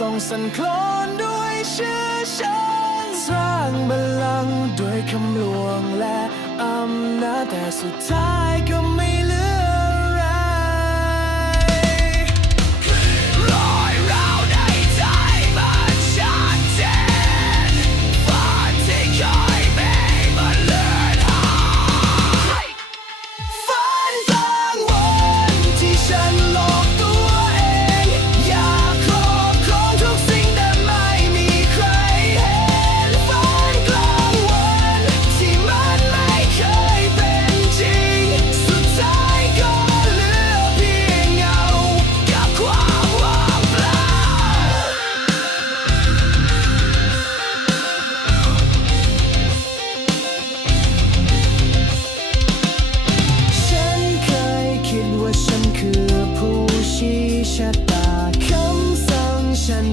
ต้องสั่นคลอนด้วยชื่อฉันสร้างบัลลังก์ด้วยคำหลวงและอำนาจแต่สุดท้ายก็ไม่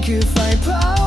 could find